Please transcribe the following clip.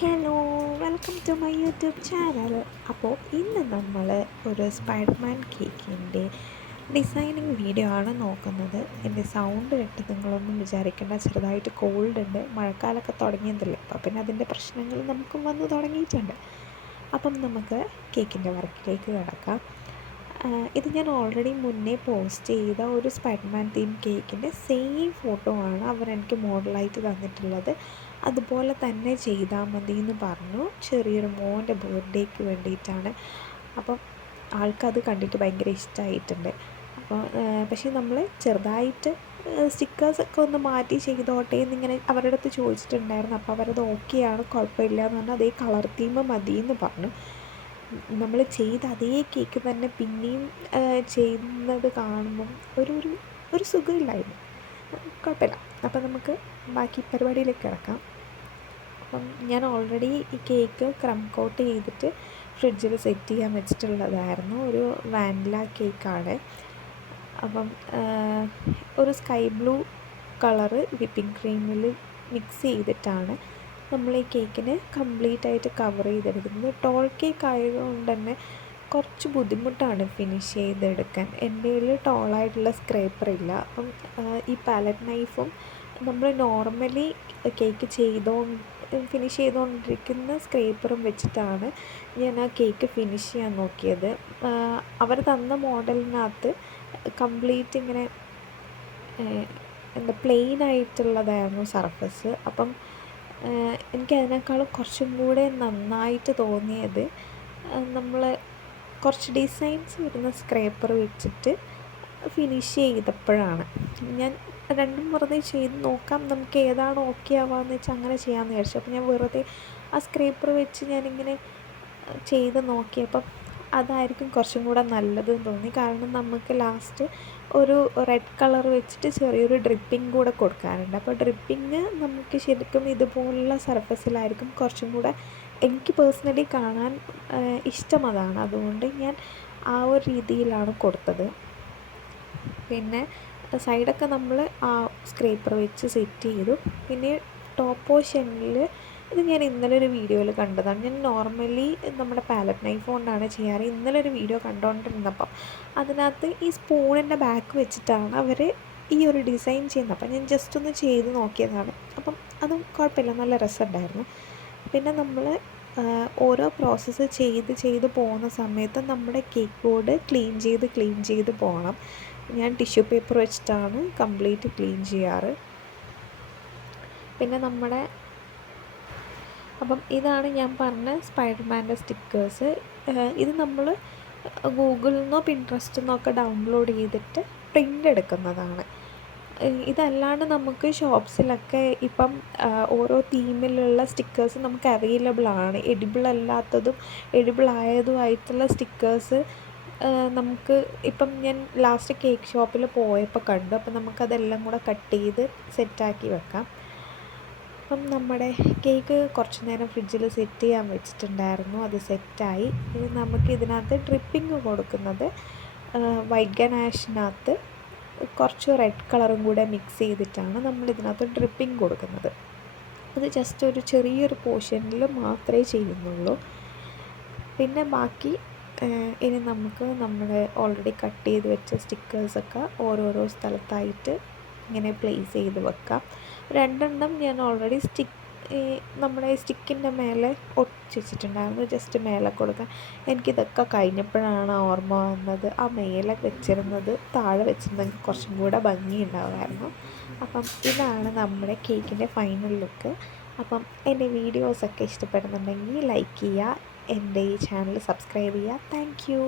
Hello, welcome to my YouTube channel. അപ്പോൾ ഇന്ന് നമ്മൾ ഒരു സ്പൈഡർമാൻ കേക്കിൻ്റെ ഡിസൈനിങ് വീഡിയോ ആണ് നോക്കുന്നത്. എൻ്റെ സൗണ്ട് കേട്ട് നിങ്ങളൊന്നും വിചാരിക്കേണ്ട, ചെറുതായിട്ട് കോൾഡ് ഉണ്ട്. മഴക്കാലമൊക്കെ തുടങ്ങിയതല്ലേ, അപ്പം പിന്നെ അതിൻ്റെ പ്രശ്നങ്ങൾ നമുക്കും വന്നു തുടങ്ങിയിട്ടുണ്ട്. അപ്പം നമുക്ക് കേക്കിൻ്റെ വർക്കിലേക്ക് കിടക്കാം. ഇത് ഞാൻ ഓൾറെഡി മുന്നേ പോസ്റ്റ് ചെയ്ത ഒരു സ്പൈഡർമാൻ തീം കേക്കിൻ്റെ സെയിം ഫോട്ടോ ആണ് അവരെനിക്ക് മോഡലായിട്ട് തന്നിട്ടുള്ളത്. അതുപോലെ തന്നെ ചെയ്താൽ മതി എന്ന് പറഞ്ഞു. ചെറിയൊരു മോൻ്റെ ബർത്ത്ഡേക്ക് വേണ്ടിയിട്ടാണ്. അപ്പം ആൾക്കത് കണ്ടിട്ട് ഭയങ്കര ഇഷ്ടമായിട്ടുണ്ട്. അപ്പോൾ പക്ഷേ നമ്മൾ ചെറുതായിട്ട് സ്റ്റിക്കേഴ്സൊക്കെ ഒന്ന് മാറ്റി ചെയ്തോട്ടെ എന്നിങ്ങനെ അവരുടെ അടുത്ത് ചോദിച്ചിട്ടുണ്ടായിരുന്നു. അപ്പോൾ അവരത് ഓക്കെയാണ്, കുഴപ്പമില്ല എന്ന് പറഞ്ഞാൽ അതേ കളർ തീം മതി എന്ന് പറഞ്ഞു. നമ്മൾ ചെയ്ത അതേ കേക്ക് തന്നെ പിന്നെയും ചെയ്യുന്നത് കാണുമ്പം ഒരു ഒരു ഒരു സുഖമില്ലായിരുന്നു. കുഴപ്പമില്ല. അപ്പം നമുക്ക് ബാക്കി പരിപാടിയിലേക്ക് കിടക്കാം. അപ്പം ഞാൻ ഓൾറെഡി ഈ കേക്ക് ക്രം കോട്ട് ചെയ്തിട്ട് ഫ്രിഡ്ജിൽ സെറ്റ് ചെയ്യാൻ വെച്ചിട്ടുള്ളതായിരുന്നു. ഒരു വാനില കേക്കാണ്. അപ്പം ഒരു സ്കൈ ബ്ലൂ കളറ് വിപ്പിംഗ് ക്രീമിൽ മിക്സ് ചെയ്തിട്ടാണ് നമ്മൾ ഈ കേക്കിന് കംപ്ലീറ്റ് ആയിട്ട് കവർ ചെയ്തെടുക്കുന്നത്. ടോൾ കേക്ക് ആയതുകൊണ്ട് തന്നെ കുറച്ച് ബുദ്ധിമുട്ടാണ് ഫിനിഷ് ചെയ്തെടുക്കാൻ. എൻ്റെ കയ്യിൽ ടോളായിട്ടുള്ള സ്ക്രേപ്പർ ഇല്ല. അപ്പം ഈ പാലറ്റ് നൈഫും നമ്മൾ നോർമലി കേക്ക് ഫിനിഷ് ചെയ്തുകൊണ്ടിരിക്കുന്ന സ്ക്രേപ്പറും വെച്ചിട്ടാണ് ഞാൻ ആ കേക്ക് ഫിനിഷ് ചെയ്യാൻ നോക്കിയത്. അവർ തന്ന മോഡലിനകത്ത് കംപ്ലീറ്റ് ഇങ്ങനെ പ്ലെയിൻ ആയിട്ടുള്ളതായിരുന്നു സർഫസ്. അപ്പം എനിക്കതിനേക്കാളും കുറച്ചും കൂടെ നന്നായിട്ട് തോന്നിയത് നമ്മൾ കുറച്ച് ഡിസൈൻസ് വരുന്ന സ്ക്രേപ്പർ വെച്ചിട്ട് ഫിനിഷ് ചെയ്തപ്പോഴാണ്. ഞാൻ രണ്ടും വെറുതെ ചെയ്ത് നോക്കാം, നമുക്ക് ഏതാണ് ഓക്കെ ആവാമെന്ന് വെച്ചാൽ അങ്ങനെ ചെയ്യാമെന്ന് വിചാരിച്ചു. അപ്പോൾ ഞാൻ വെറുതെ ആ സ്ക്രേപ്പർ വെച്ച് ഞാനിങ്ങനെ ചെയ്ത് നോക്കിയപ്പം അതായിരിക്കും കുറച്ചും കൂടെ നല്ലതെന്ന് തോന്നി. കാരണം നമുക്ക് ലാസ്റ്റ് ഒരു റെഡ് കളർ വെച്ചിട്ട് ചെറിയൊരു ഡ്രിപ്പിംഗ് കൂടെ കൊടുക്കാനുണ്ട്. അപ്പോൾ ഡ്രിപ്പിങ് നമുക്ക് ശരിക്കും ഇതുപോലുള്ള സർഫസിലായിരിക്കും കുറച്ചും കൂടെ എനിക്ക് പേഴ്സണലി കാണാൻ ഇഷ്ടം അതാണ്. അതുകൊണ്ട് ഞാൻ ആ ഒരു രീതിയിലാണ് കൊടുത്തത്. പിന്നെ സൈഡൊക്കെ നമ്മൾ ആ സ്ക്രേപ്പർ വെച്ച് സെറ്റ് ചെയ്തു. പിന്നെ ടോപ്പ് പോർഷനിൽ ഇത് ഞാൻ ഇന്നലെ ഒരു വീഡിയോയിൽ കണ്ടതാണ്. ഞാൻ നോർമലി നമ്മുടെ പാലറ്റ് നൈഫ് കൊണ്ടാണ് ചെയ്യാറ്. ഇന്നലെ ഒരു വീഡിയോ കണ്ടുകൊണ്ടിരുന്നപ്പം അതിനകത്ത് ഈ സ്പൂണിൻ്റെ ബാക്ക് വെച്ചിട്ടാണ് അവർ ഈ ഒരു ഡിസൈൻ ചെയ്യുന്നത്. അപ്പം ഞാൻ ജസ്റ്റ് ഒന്ന് ചെയ്ത് നോക്കിയതാണ്. അപ്പം അതും കുഴപ്പമില്ല, നല്ല രസമുണ്ടായിരുന്നു. പിന്നെ നമ്മൾ ഓരോ പ്രോസസ്സ് ചെയ്ത് പോകുന്ന സമയത്ത് നമ്മുടെ കേക്ക് ബോർഡ് ക്ലീൻ ചെയ്ത് പോകണം. ഞാൻ ടിഷ്യൂ പേപ്പർ വെച്ചിട്ടാണ് കംപ്ലീറ്റ് ക്ലീൻ ചെയ്യാറ്. പിന്നെ അപ്പം ഇതാണ് ഞാൻ പറഞ്ഞ സ്പൈഡർമാൻ്റെ സ്റ്റിക്കേഴ്സ്. ഇത് നമ്മൾ ഗൂഗിളിൽ നിന്നോ പിൻട്രസ്റ്റിൽ നിന്നൊക്കെ ഡൗൺലോഡ് ചെയ്തിട്ട് പ്രിൻ്റ് എടുക്കുന്നതാണ്. ഇതല്ലാണ്ട് നമുക്ക് ഷോപ്സിലൊക്കെ ഇപ്പം ഓരോ തീമിലുള്ള സ്റ്റിക്കേഴ്സ് നമുക്ക് അവൈലബിൾ ആണ്. എഡിബിൾ അല്ലാത്തതും എഡിബിൾ ആയതുമായിട്ടുള്ള സ്റ്റിക്കേഴ്സ് നമുക്ക് ഇപ്പം ഞാൻ ലാസ്റ്റ് കേക്ക് ഷോപ്പിൽ പോയപ്പോൾ കണ്ടു. അപ്പം നമുക്കതെല്ലാം കൂടെ കട്ട് ചെയ്ത് സെറ്റാക്കി വെക്കാം. അപ്പം നമ്മുടെ കേക്ക് കുറച്ച് നേരം ഫ്രിഡ്ജിൽ സെറ്റ് ചെയ്യാൻ വെച്ചിട്ടുണ്ടായിരുന്നു. അത് സെറ്റായി. ഇനി നമുക്ക് ഇതിനകത്ത് ഡ്രിപ്പിംഗ് കൊടുക്കുന്നത് വൈറ്റ് ഗനാഷിനകത്ത് കുറച്ച് റെഡ് കളറും കൂടെ മിക്സ് ചെയ്തിട്ടാണ് നമ്മളിതിനകത്ത് ഡ്രിപ്പിംഗ് കൊടുക്കുന്നത്. അത് ജസ്റ്റ് ഒരു ചെറിയൊരു പോർഷനിൽ മാത്രമേ ചെയ്യുന്നുള്ളൂ. പിന്നെ ബാക്കി ഇനി നമുക്ക് നമ്മൾ ഓൾറെഡി കട്ട് ചെയ്ത് വെച്ച സ്റ്റിക്കേഴ്സൊക്കെ ഓരോരോ സ്ഥലത്തായിട്ട് ഇങ്ങനെ പ്ലേസ് ചെയ്ത് വെക്കാം. രണ്ടെണ്ണം ഞാൻ ഓൾറെഡി നമ്മുടെ സ്റ്റിക്കിൻ്റെ മേലെ ഒട്ടിച്ച് വെച്ചിട്ടുണ്ടായിരുന്നു, ജസ്റ്റ് മേലെ കൊടുക്കാൻ. എനിക്കിതൊക്കെ കഴിഞ്ഞപ്പോഴാണ് ഓർമ്മ വന്നത്, ആ മേലെ വെച്ചിരുന്നത് താഴെ വെച്ചിരുന്നെങ്കിൽ കുറച്ചും കൂടെ ഭംഗി ഉണ്ടാകുമായിരുന്നു. അപ്പം ഇതാണ് നമ്മുടെ കേക്കിൻ്റെ ഫൈനൽ ലുക്ക്. അപ്പം എൻ്റെ വീഡിയോസൊക്കെ ഇഷ്ടപ്പെടുന്നുണ്ടെങ്കിൽ ലൈക്ക് ചെയ്യുക, എൻ്റെ ഈ ചാനൽ സബ്സ്ക്രൈബ് ചെയ്യുക. Thank you.